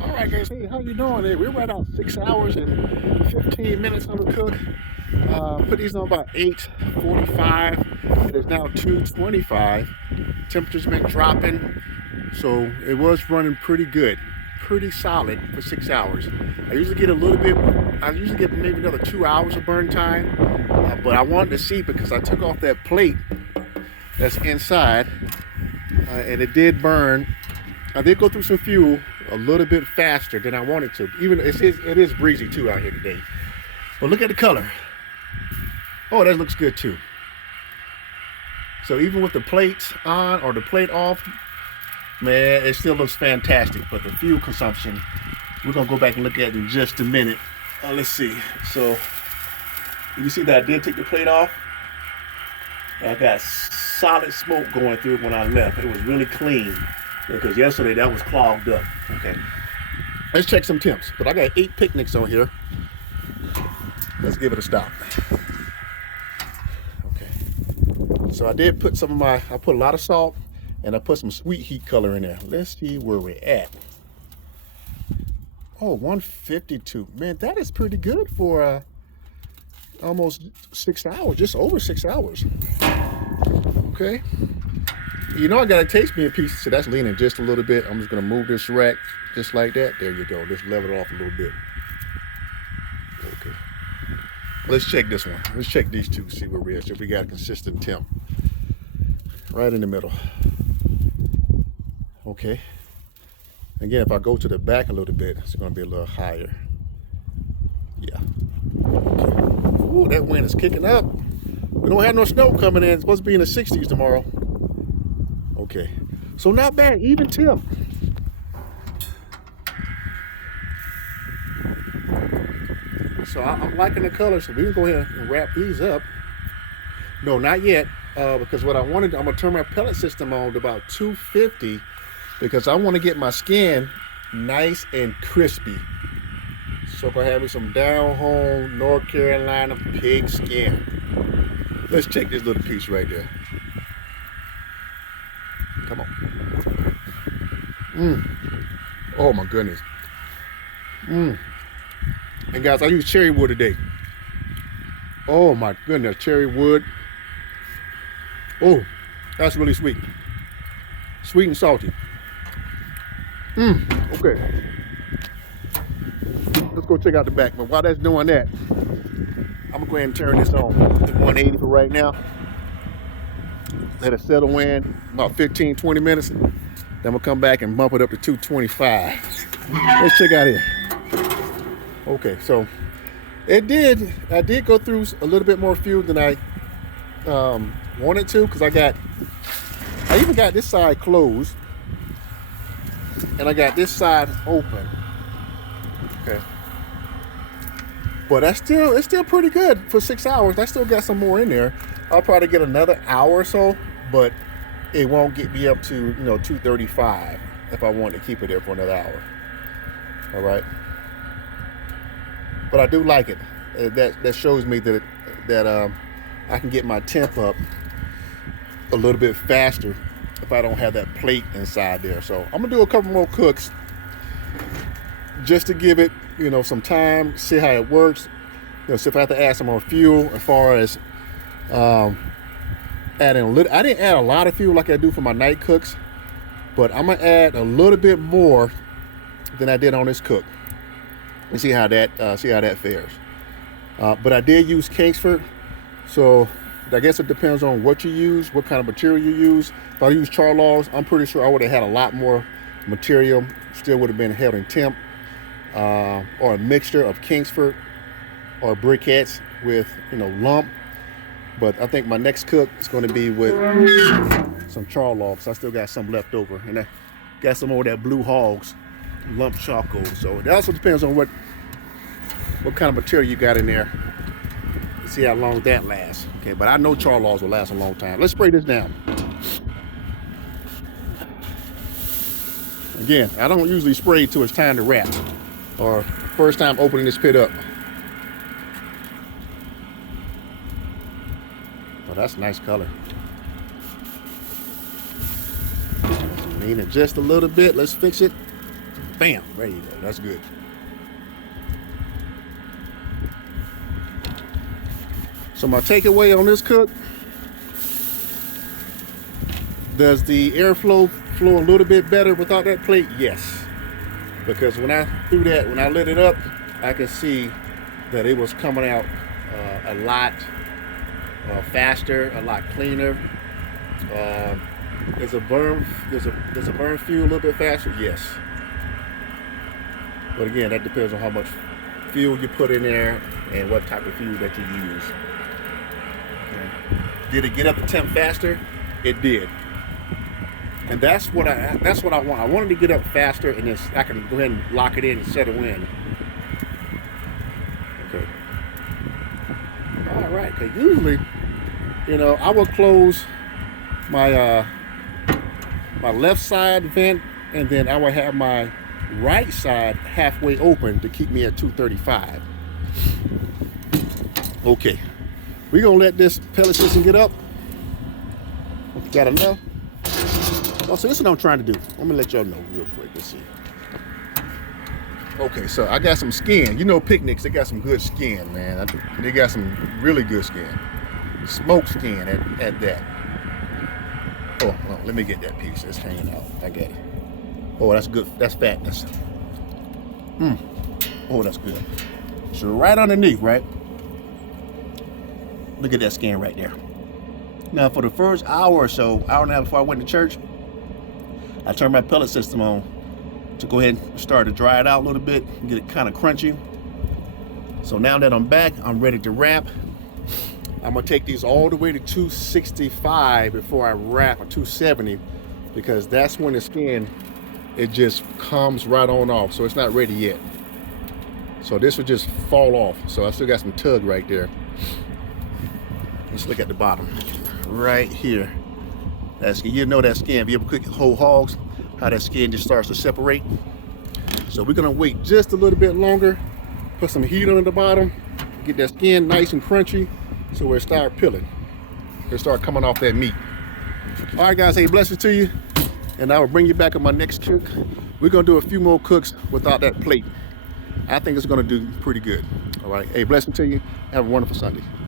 All right, guys. Hey, how you doing? Hey, we're right on 6 hours and 15 minutes on the cook. Put these on about 8:45. It is now 2:25. Temperature's been dropping, so it was running pretty good, pretty solid for 6 hours. I usually get a little bit. I usually get maybe another 2 hours of burn time, but I wanted to see because I took off that plate that's inside, and it did burn. I did go through some fuel a little bit faster than I wanted to. Even it is breezy too out here today. But look at the color. Oh, that looks good too. So even with the plates on or the plate off, man, it still looks fantastic. But the fuel consumption, we're gonna go back and look at it in just a minute. Let's see. So you see that I did take the plate off. I got solid smoke going through it when I left. It was really clean because yesterday that was clogged up. Okay, let's check some temps. But I got 8 picnics on here. Let's give it a stop. Okay, so I did put I put a lot of salt and I put some sweet heat color in there. Let's see where we're at. Oh, 152. Man, that is pretty good for almost 6 hours, just over 6 hours. Okay. You know I gotta taste me a piece, so that's leaning just a little bit. I'm just gonna move this rack just like that. There you go. Just level it off a little bit. Okay. Let's check this one. Let's check these two, see where we're at. So we got a consistent temp. Right in the middle. Okay. Again, if I go to the back a little bit, it's gonna be a little higher. Yeah. Okay. Ooh, that wind is kicking up. We don't have no snow coming in. It's supposed to be in the 60s tomorrow. Okay, so not bad, even temp. So I'm liking the color, so we can go ahead and wrap these up. No, not yet, because what I'm gonna turn my pellet system on to about 250 because I want to get my skin nice and crispy. So I'm gonna have me some down home North Carolina pig skin. Let's check this little piece right there. Come on. Oh my goodness. And guys, I use cherry wood today. Oh my goodness, cherry wood. Oh, that's really sweet. Sweet and salty. Okay. Let's go check out the back. But while that's doing that, I'm gonna go ahead and turn this on to 180 for right now. Let it settle in about 15, 20 minutes. Then we'll come back and bump it up to 225. Let's check out here. Okay, so I did go through a little bit more fuel than I wanted to because I even got this side closed and I got this side open. Okay. But it's still pretty good for 6 hours. I still got some more in there. I'll probably get another hour or so, but it won't get me up to 235 if I want to keep it there for another hour. All right. But I do like it. That shows me that I can get my temp up a little bit faster if I don't have that plate inside there. So I'm gonna do a couple more cooks just to give it some time, see how it works. See if I have to add some more fuel as far as adding a little. I didn't add a lot of fuel like I do for my night cooks, but I'm gonna add a little bit more than I did on this cook and see how that fares. But I did use Kingsford, so I guess it depends on what you use, what kind of material you use. If I use char logs, I'm pretty sure I would have had a lot more material. Still would have been held in temp, or a mixture of Kingsford or briquettes with lump. But I think my next cook is going to be with some char logs. I still got some left over, and I got some more of that Blue Hogs lump charcoal. So it also depends on what kind of material you got in there. See how long that lasts. Okay, but I know char logs will last a long time. Let's spray this down. Again, I don't usually spray till it's time to wrap or first time opening this pit up. Oh, that's a nice color. Lean it just a little bit. Let's fix it. Bam, there you go, that's good. So my takeaway on this cook, does the airflow flow a little bit better without that plate? Yes. Because when I threw that, when I lit it up, I could see that it was coming out a lot faster, a lot cleaner. Does it burn fuel a little bit faster? Yes. But again, that depends on how much fuel you put in there and what type of fuel that you use. Okay. Did it get up to temp faster? It did. And that's what I want. I wanted to get up faster, and then I can go ahead and lock it in and settle in. Okay. All right. Because usually, I will close my my left side vent, and then I will have my right side halfway open to keep me at 235. Okay. We're gonna let this pellet system get up. Got enough. Oh, so this is what I'm trying to do. I'm gonna let y'all know real quick. Let's see. Okay, so I got some skin. Picnics, they got some good skin, man. They got some really good skin. Smoked skin at that. Oh, let me get that piece. It's hanging out. I got it. Oh, that's good. That's fatness. Oh, that's good. So right underneath, right? Look at that skin right there. Now, for the first hour or so, hour and a half before I went to church, I turned my pellet system on to go ahead and start to dry it out a little bit, get it kind of crunchy. So now that I'm back, I'm ready to wrap. I'm gonna take these all the way to 265 before I wrap, or 270, because that's when the skin, it just comes right on off. So it's not ready yet. So this will just fall off. So I still got some tug right there. Let's look at the bottom, right here. That's, that skin, if you ever cook whole hogs, how that skin just starts to separate. So we're gonna wait just a little bit longer, put some heat on the bottom, get that skin nice and crunchy, so it'll start peeling. It'll start coming off that meat. All right, guys, hey, blessings to you. And I will bring you back on my next cook. We're gonna do a few more cooks without that plate. I think it's gonna do pretty good. All right, hey, blessings to you. Have a wonderful Sunday.